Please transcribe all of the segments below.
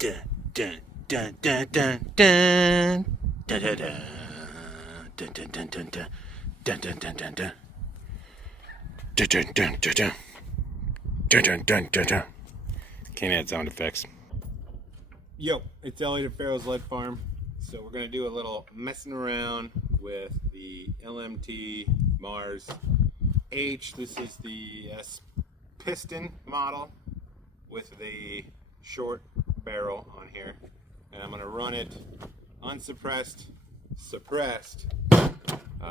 dun, dun, dun, dun, dun, dun, dun, dun, dun. Dun, dun, dun, dun, dun. Dun, dun, dun, dun, dun. Dun, dun, dun, dun, dun. Dun, dun, dun, dun, dun. Can't add sound effects. Yo, it's Elliot at Farrell's Lead Farm. So we're going to do a little messing around with the LMT MARS-H. This is the Piston model with the short barrel on here. And I'm going to run it unsuppressed, suppressed,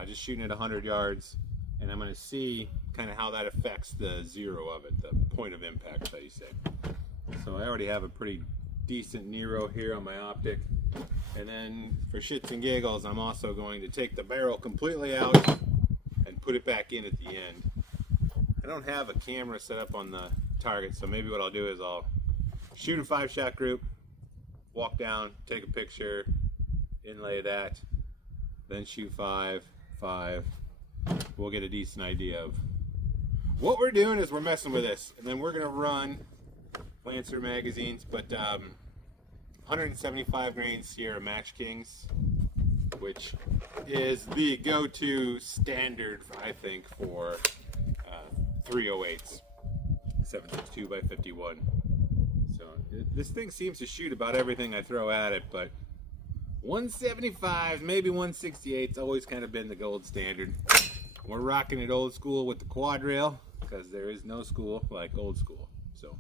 just shooting at 100 yards. And I'm going to see kind of how that affects the zero of it, the point of impact, shall you say. So I already have a pretty decent Nero here on my optic. And then for shits and giggles, I'm also going to take the barrel completely out and put it back in at the end. I don't have a camera set up on the target, so maybe what I'll do is I'll shoot a 5-shot group, walk down, take a picture, inlay that, then shoot 5. We'll get a decent idea of what we're doing. Is we're messing with this, and then we're gonna run Lancer magazines, but 175 grain Sierra Match Kings, which is the go-to standard, I think, for 308s, 7.62 by 51. So this thing seems to shoot about everything I throw at it, but 175s, maybe 168's always kind of been the gold standard. We're rocking it old school with the quad rail, because there is no school like old school. So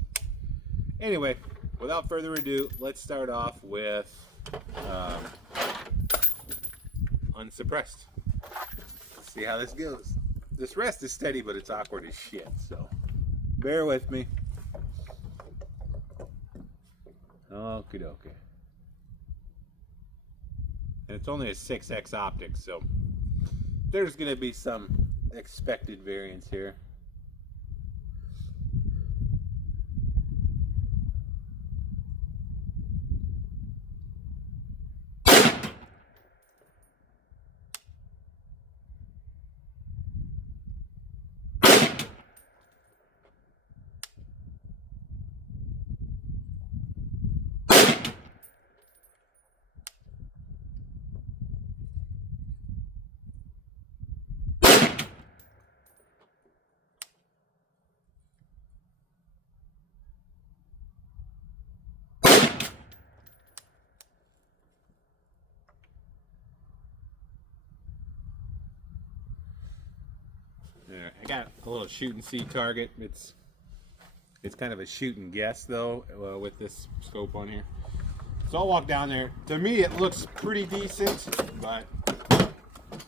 anyway, without further ado, let's start off with unsuppressed. Let's see how this goes. This rest is steady, but it's awkward as shit, so bear with me. Okie dokie. And it's only a 6x optic, so there's going to be some expected variance here. I got a little shoot and see target. It's kind of a shoot and guess though, with this scope on here. So I'll walk down there. To me it looks pretty decent, but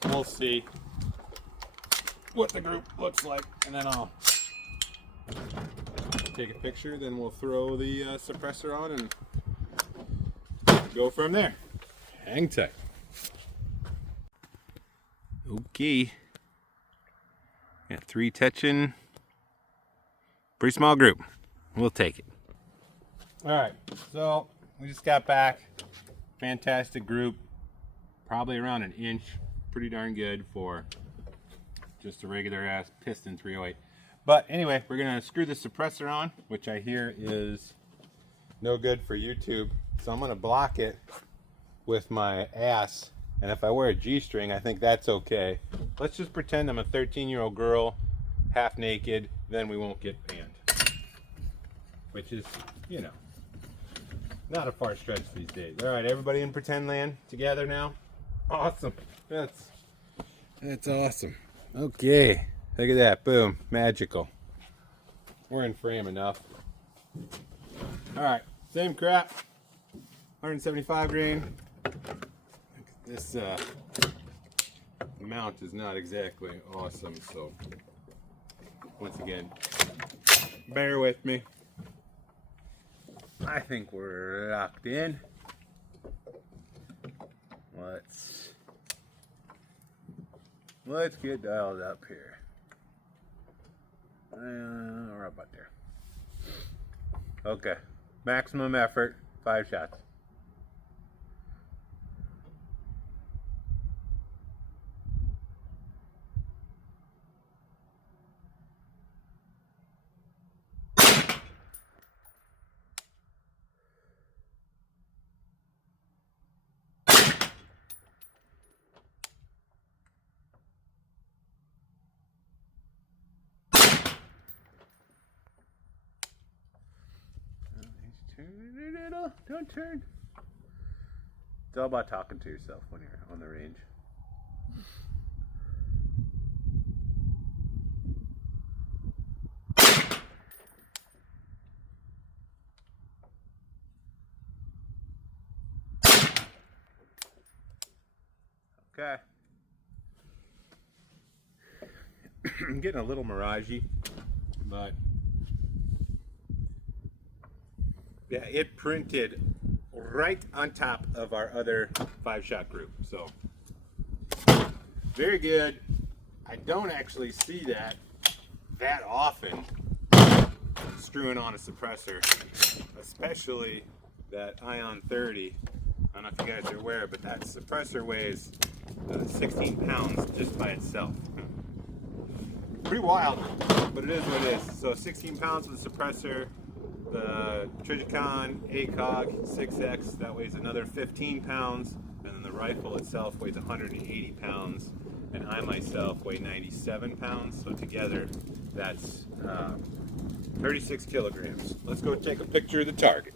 we'll see what the group looks like, and then I'll take a picture, then we'll throw the suppressor on and go from there. Hang tight. Okay. Got 3 touching. Pretty small group. We'll take it. Alright, so we just got back. Fantastic group. Probably around an inch. Pretty darn good for just a regular ass Piston 308. But anyway, we're going to screw the suppressor on, which I hear is no good for YouTube. So I'm going to block it with my ass. And if I wear a G-string, I think that's okay. Let's just pretend I'm a 13-year-old girl, half naked, then we won't get banned. Which is, you know, not a far stretch these days. All right, everybody in pretend land together now? Awesome. That's awesome. Okay, look at that. Boom. Magical. We're in frame enough. All right, same crap. 175 grain. This mount is not exactly awesome, so once again, bear with me. I think we're locked in. Let's get dialed up here. We're about there. Okay, maximum effort, 5 shots. turn it a little. Don't turn. It's all about talking to yourself when you're on the range. Okay. I'm getting a little miragey, but yeah, it printed right on top of our other 5-shot group. So very good. I don't actually see that often screwing on a suppressor, especially that Ion 30. I don't know if you guys are aware, but that suppressor weighs 16 pounds just by itself. Pretty wild, but it is what it is. So 16 pounds with the suppressor. The Trijicon ACOG 6X, that weighs another 15 pounds. And then the rifle itself weighs 180 pounds. And I myself weigh 97 pounds. So together, that's 36 kilograms. Let's go take a picture of the target.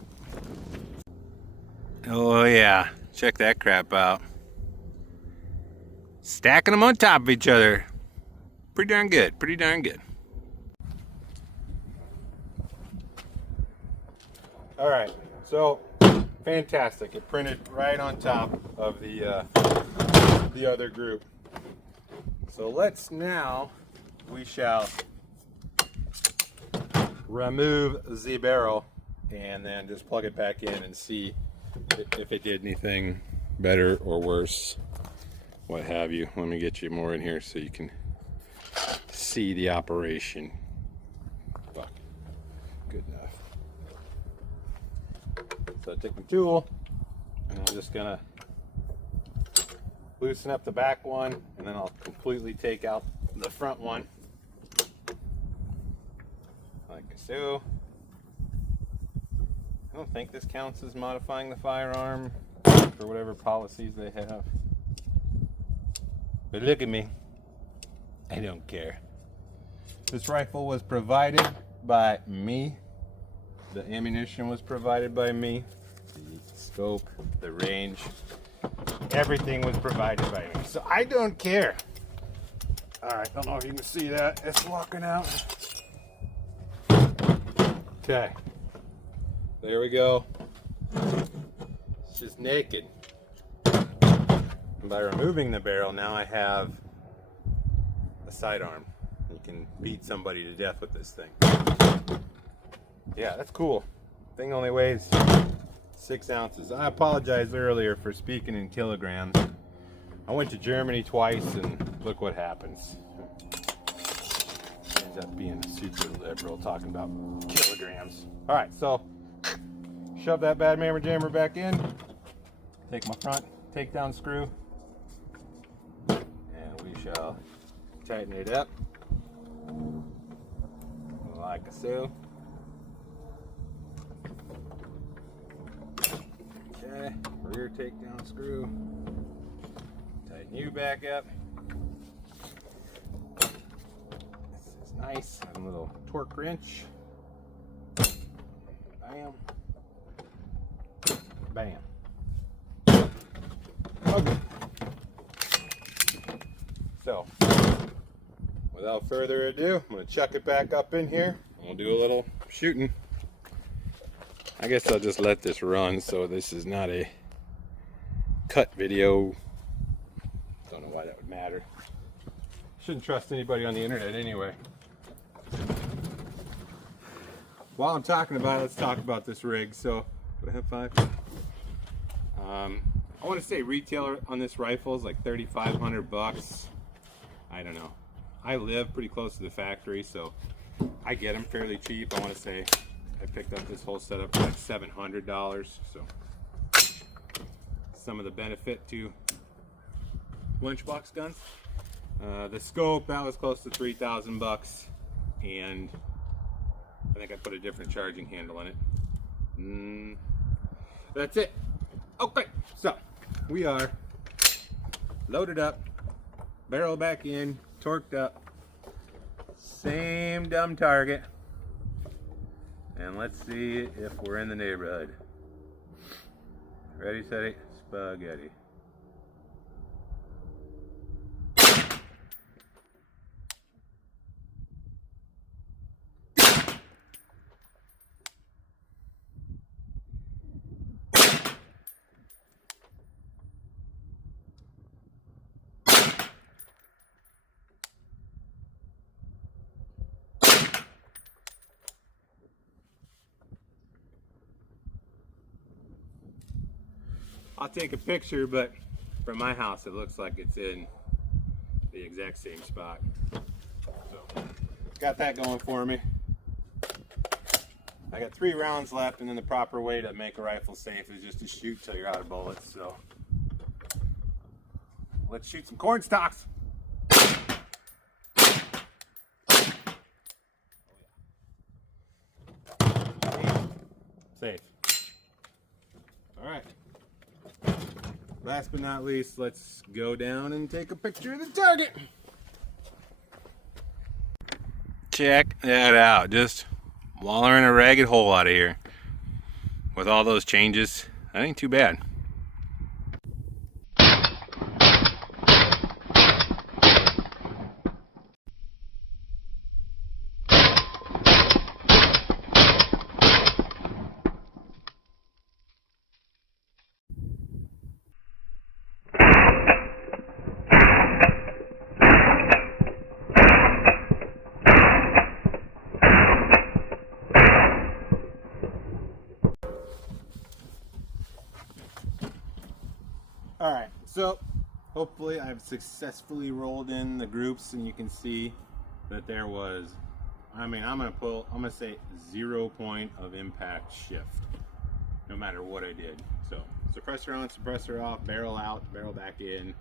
Oh yeah, check that crap out. Stacking them on top of each other. Pretty darn good, pretty darn good. All right, so fantastic. It printed right on top of the other group. So let's now, we shall remove the barrel and then just plug it back in and see if it did anything better or worse, what have you. Let me get you more in here so you can see the operation. Fuck, good enough. So I take my tool and I'm just gonna loosen up the back one, and then I'll completely take out the front one like so. I don't think this counts as modifying the firearm for whatever policies they have. But look at me. I don't care. This rifle was provided by me. The ammunition was provided by me. The scope, the range, everything was provided by me. So I don't care. Alright, don't know if you can see that. It's walking out. Okay. There we go. It's just naked. And by removing the barrel, now I have a sidearm. You can beat somebody to death with this thing. Yeah, that's cool. Thing only weighs 6 ounces. I apologized earlier for speaking in kilograms. I went to Germany twice and look what happens. Ends up being super liberal talking about kilograms. Alright, so shove that bad mammer jammer back in. Take my front takedown screw. And we shall tighten it up. Like so. Okay, rear takedown screw. Tighten you back up. This is nice. A little torque wrench. Bam. Bam. Okay. So, without further ado, I'm going to chuck it back up in here. We'll do a little shooting. I guess I'll just let this run so this is not a cut video. Don't know why that would matter. Shouldn't trust anybody on the internet anyway. While I'm talking about it, let's talk about this rig. So, do I have 5? I want to say retail on this rifle is like $3,500. I don't know. I live pretty close to the factory, so I get them fairly cheap. I want to say I picked up this whole setup for like $700. So some of the benefit to lunchbox guns. The scope, that was close to $3,000, and I think I put a different charging handle in it. That's it. Okay, so we are loaded up, barrel back in, torqued up, same dumb target, and and let's see if we're in the neighborhood. Ready, steady, spaghetti. I'll take a picture, but from my house it looks like it's in the exact same spot. So, got that going for me. I got 3 rounds left, and then the proper way to make a rifle safe is just to shoot till you're out of bullets. So let's shoot some corn stalks. Safe. All right. Last but not least, let's go down and take a picture of the target. Check that out. Just wallering a ragged hole out of here. With all those changes, that ain't too bad. Alright, so hopefully I've successfully rolled in the groups, and you can see that there was, I'm gonna say 0 point of impact shift, no matter what I did. So suppressor on, suppressor off, barrel out, barrel back in,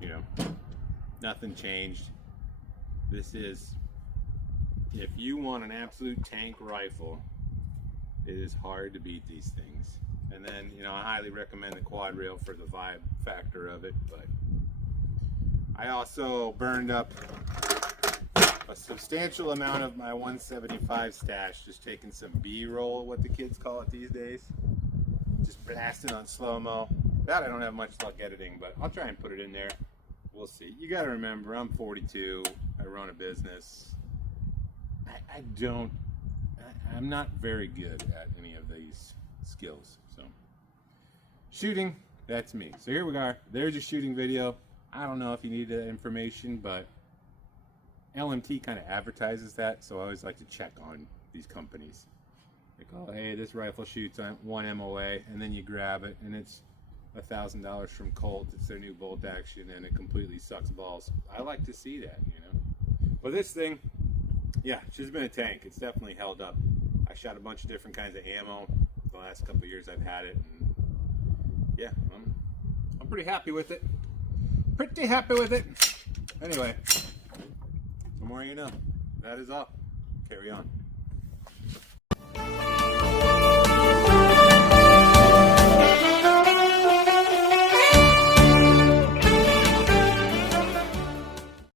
you know, nothing changed. This is, if you want an absolute tank rifle, it is hard to beat these things. And then, you know, I highly recommend the quad rail for the vibe factor of it, but I also burned up a substantial amount of my 175 stash, just taking some B-roll, what the kids call it these days, just blasting on slow-mo. That I don't have much luck editing, but I'll try and put it in there. We'll see. You gotta remember, I'm 42, I run a business. I'm not very good at any of these skills. So shooting, that's me. So here we are. There's a shooting video. I don't know if you need that information, but LMT kind of advertises that, so I always like to check on these companies. Like, oh, hey, this rifle shoots on 1 MOA, and then you grab it, and it's $1,000 from Colt. It's their new bolt action, and it completely sucks balls. I like to see that, you know. But this thing, yeah, it's just been a tank. It's definitely held up. I shot a bunch of different kinds of ammo the last couple of years I've had it, and yeah, I'm pretty happy with it. Pretty happy with it. Anyway, the more you know. That is all. Carry on.